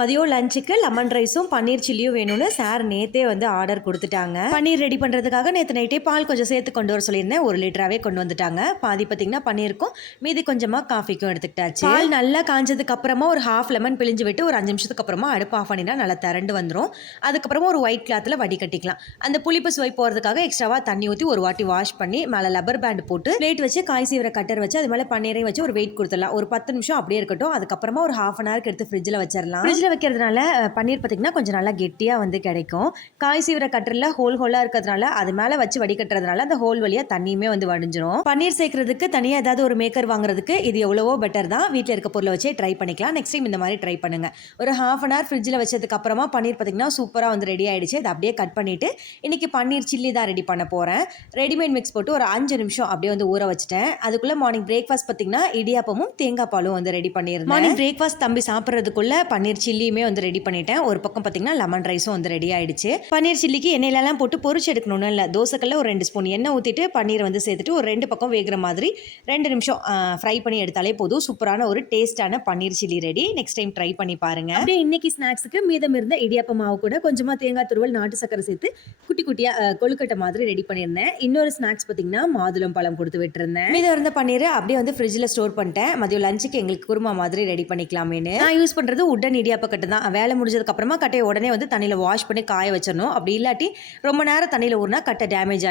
மதியம் லஞ்சுக்கு லெமன் ரைஸும் பன்னீர் சில்லியும் வேணும்னு சார் நேற்றே வந்து ஆர்டர் கொடுத்துட்டாங்க. பன்னீர் ரெடி பண்ணுறதுக்காக நேற்று நைட்டே பால் கொஞ்சம் சேர்த்து கொண்டு வர சொல்லியிருந்தேன். 1 லிட்டராகவே கொண்டு வந்துட்டாங்க. பாதி பார்த்தீங்கன்னா பன்னீருக்கும் மீதி கொஞ்சமாக காஃபிக்கும் எடுத்துக்கிட்டாச்சு. பால் நல்லா காஞ்சதுக்கு அப்புறமா ஒரு ஹாஃப் லெமன் பிழிஞ்சு விட்டு ஒரு 5 நிமிஷத்துக்கு அப்புறமா அடுப்பு ஆஃப் பண்ணினா நல்லா திரண்டு வந்துடும். அதுக்கப்புறமா ஒரு ஒயிட் கிளாத்தில் வடிகட்டிக்கலாம். அந்த புளிப்பு சுவை போகிறதுக்காக எக்ஸ்ட்ராவாக தண்ணி ஊற்றி ஒரு வாட்டி வாஷ் பண்ணி மேலே லப்பர் பேண்ட் போட்டு பிளேட் வச்சு காய் சீவிர கட்டர் வச்சு அது மேலே பன்னீரையும் வச்சு ஒரு வெயிட் கொடுத்துடலாம். ஒரு 10 நிமிஷம் அப்படியே இருக்கட்டும். அதுக்கப்புறமா ஒரு ஹாஃப் அன் ஹவருக்கு எடுத்து ஃப்ரிட்ஜில் வச்சிடலாம். ஃப்ரிட்ஜில் வைக்கிறதுனால பன்னீர் பார்த்திங்கன்னா கொஞ்சம் நல்லா கெட்டியாக வந்து கிடைக்கும். காய் சீவிர கட்டரில் ஹோலாக இருக்கிறதுனால அது மேலே வச்சு வடிகட்டுறதுனால அந்த ஹோல் வழியாக தண்ணியுமே வந்து வடிஞ்சிரும். பன்னீர் சேர்க்கறதுக்கு தனியாக ஏதாவது ஒரு மேக்கர் வாங்குறதுக்கு இது எவ்வளவோ பெட்டர் தான். வீட்டில் இருக்க பொருளை வச்சே ட்ரை பண்ணிக்கலாம். நெக்ஸ்ட் டைம் இந்த மாதிரி ட்ரை பண்ணுங்க. ஒரு ஹாஃப் அன் ஹவர் ஃப்ரிட்ஜில் வச்சதுக்கு அப்புறமா பன்னீர் பார்த்திங்கன்னா சூப்பராக வந்து ரெடி ஆகிடுச்சு. இதை அப்படியே கட் பண்ணிவிட்டு இன்றைக்கி பன்னீர் சில்லி தான் ரெடி பண்ண போகிறேன். ரெடிமேட் மிக்ஸ் போட்டு ஒரு 5 நிமிஷம் அப்படியே வந்து ஊற வச்சுட்டேன். அதுக்குள்ளே மார்னிங் பிரேக்ஃபாஸ்ட் பார்த்திங்கன்னா இடியாப்பமும் தேங்காய் பாலும் வந்து ரெடி பண்ணியிருந்தேன். மார்னிங் பிரேக்ஃபாஸ்ட் தம்பி சாப்பிட்றதுக்குள்ளே பன்னீர் சில்லியுமே வந்து ரெடி பண்ணிட்டேன். ஒரு பக்கம் பார்த்தீங்கன்னா லெமன் ரைஸும் வந்து ரெடி ஆயிடுச்சு. பன்னீர் சில்லிக்கு எண்ணெயிலலாம் போட்டு பொரிச்சு எடுக்கணும்னு இல்லை. தோசைக்கல்ல ஒரு 2 ஸ்பூன் எண்ணெய் ஊற்றிட்டு பன்னீர் வந்து சேர்த்துட்டு ஒரு 2 பக்கம் வேகிற மாதிரி 2 நிமிஷம் ஃப்ரை பண்ணி எடுத்தாலே போதும். சூப்பரான ஒரு டேஸ்டான paneer chilli ready. Next time try பண்ணி பாருங்க. அப்படியே இன்னைக்கு ஸ்நாக்ஸுக்கு மீதம் இருந்த இடியாப்ப மாவு கூட கொஞ்சமாக தேங்காய் துருவல் நாட்டு சக்கரை சேர்த்து குட்டி குட்டியாக கொழுக்கட்டை மாதிரி ரெடி பண்ணியிருந்தேன். இன்னொரு ஸ்நாக்ஸ் பார்த்தீங்கன்னா மாதுளம் பழம் கொடுத்து விட்டுருந்தேன். மீதம் இருந்த பன்னீரை அப்படியே வந்து ஃப்ரிட்ஜில் ஸ்டோர் பண்ணிட்டேன். மதியம் லஞ்சுக்கு எங்களுக்கு குருமா மாதிரி ரெடி பண்ணிக்கலாமேன்னு. நான் யூஸ் பண்ணுறது உடன் இடியாப்ப கட்டு தான். வேலை முடிஞ்சதுக்கு அப்புறமா கட்டையை உடனே வந்து தண்ணியில் வாஷ் பண்ணி காய வச்சிடணும். அப்படி இல்லாட்டி ரொம்ப நேரம் தண்ணியில் ஊறினா கட்டை டேமேஜ் ஆகிடும்.